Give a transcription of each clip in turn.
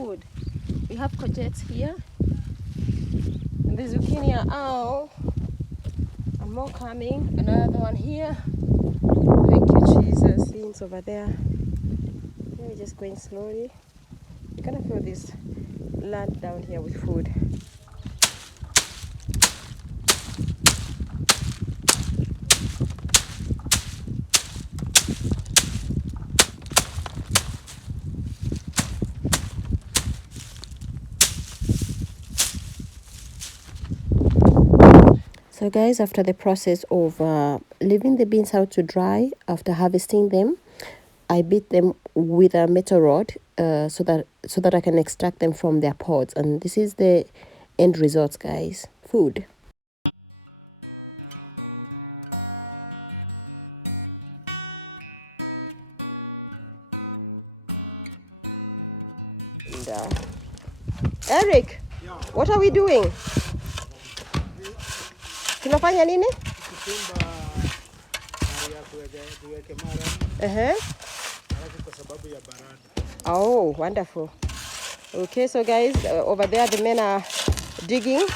food. We have courgettes here. And the zucchini are out. And more coming. Another one here. Thank you, Jesus. Beans over there. We're just going slowly. You're gonna fill this land down here with food. So guys, after the process of leaving the beans out to dry, after harvesting them, I beat them with a metal rod so that I can extract them from their pods. And this is the end result, guys. Food. And, Eric, yeah. What are we doing? Tunafanya nini? Oh, wonderful. Okay, so guys, over there the men are digging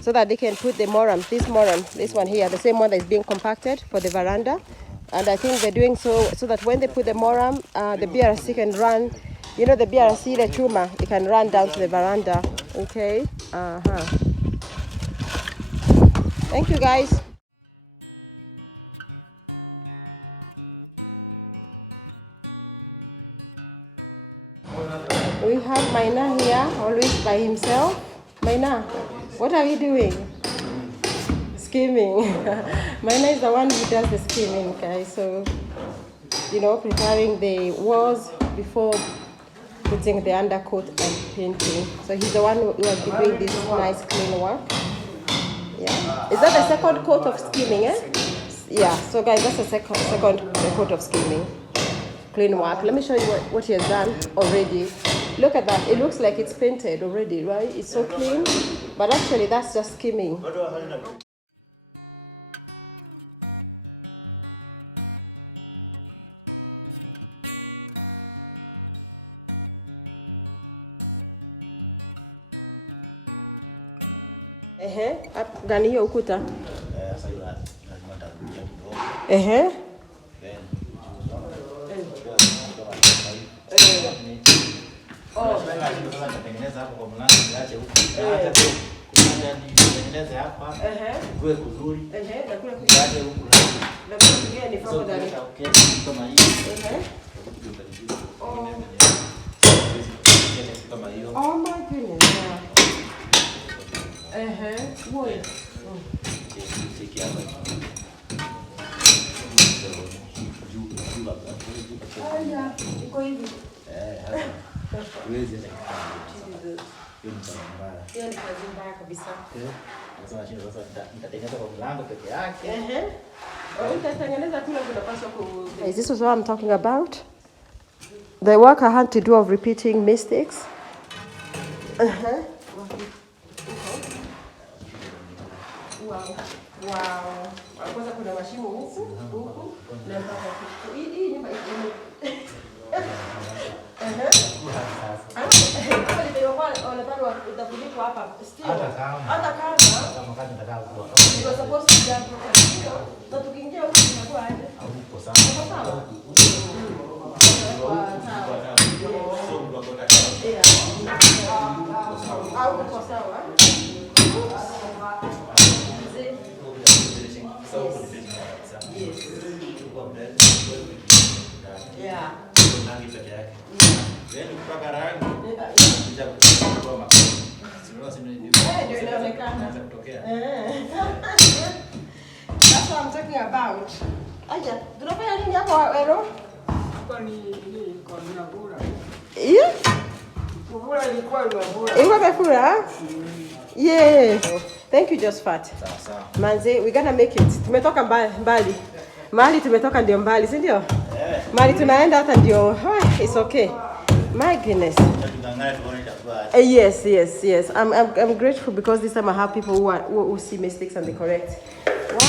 so that they can put the moram, this one here, the same one that is being compacted for the veranda. And I think they're doing so that when they put the moram, the BRC can run, you know, the BRC, the tumor, it can run down to the veranda. Okay. Thank you, guys. We have Maina here, always by himself. Maina, what are we doing? Skimming. Maina is the one who does the skimming, guys. So, you know, preparing the walls before putting the undercoat and painting. So he's the one who has been doing this nice clean work. Yeah. Is that the second coat of skimming, eh? Yeah. So guys, that's the second coat of skimming. Clean work. Let me show you what he has done already. Look at that. It looks like it's painted already, right? It's so clean. But actually, that's just skimming. Gani hiyo ukuta? Oh my goodness. Is this what I'm talking about? The work I had to do of repeating mistakes. Wow. Kwanza kuna mashimo huku na mpaka hii nyumba hapa ndio kwa wanapanda utakulipo hapa still hata kama ndio supposed to be hapo na tukiingia huko tunakuwa aje huko sawa au kwa sawa. Yeah. That's what I'm talking about. Aya, tunafanya nini hapo Ero? Yeah? Yeah. Thank you, Josephat. Manze, we're gonna make it. Tumetoka mbali. Mahali tumetoka ndio mbali, si ndio? Mahali tunaenda hata ndio. It's okay. My goodness. Yes. I'm grateful because this time I have people who see mistakes and they correct. Wow.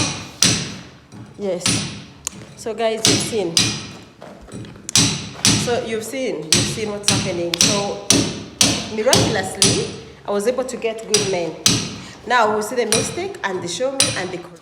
Yes. So guys, you've seen what's happening. So miraculously, I was able to get good men. Now we'll see the mistake and they show me and they correct.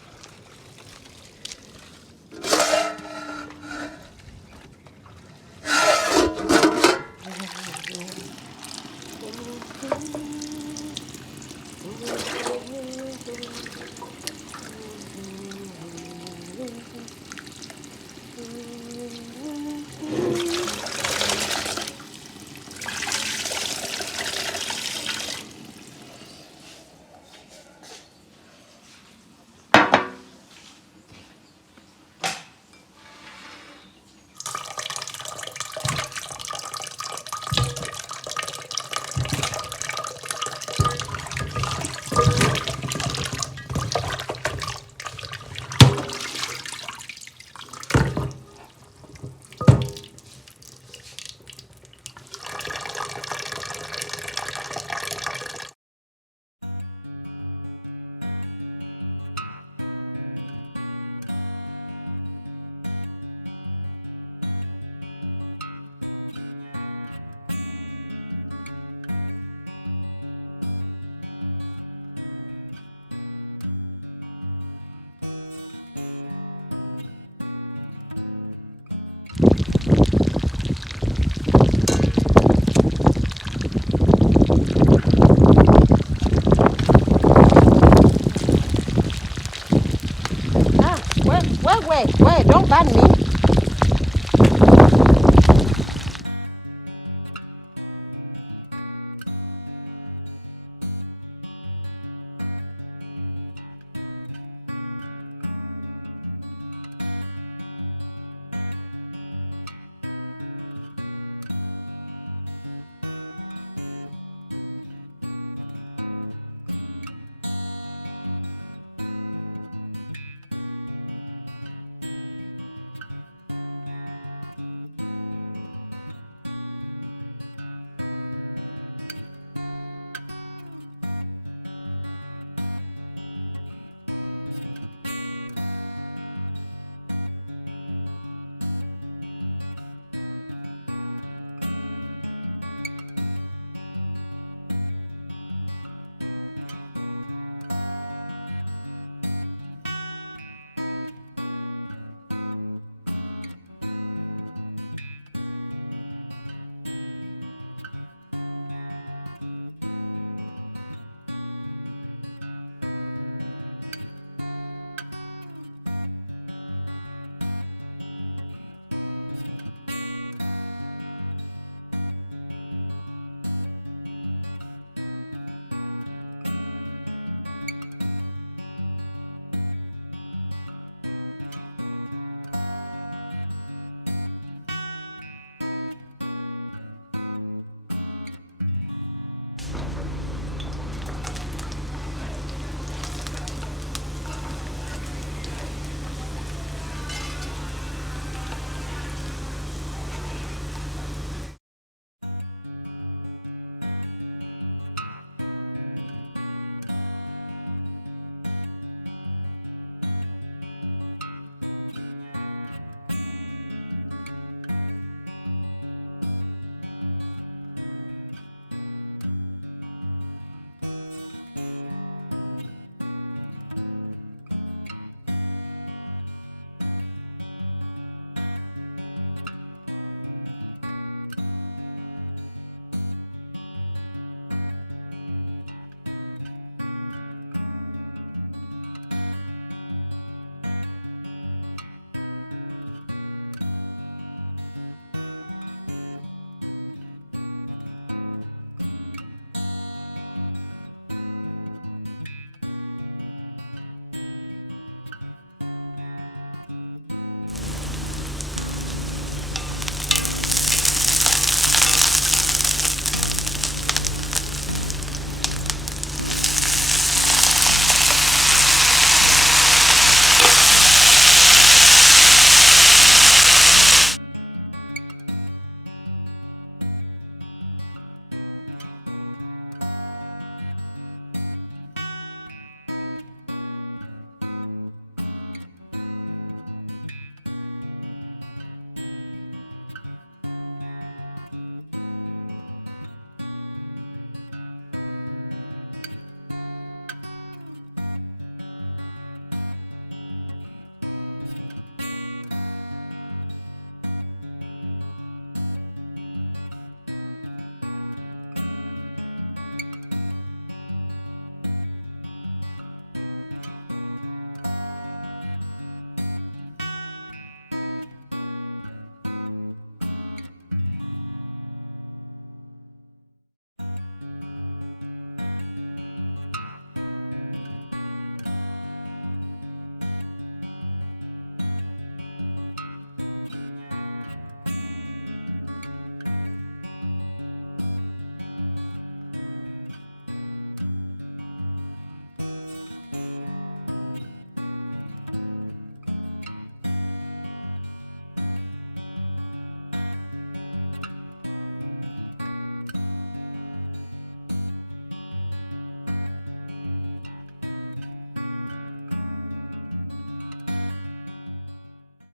Wait, don't ban me.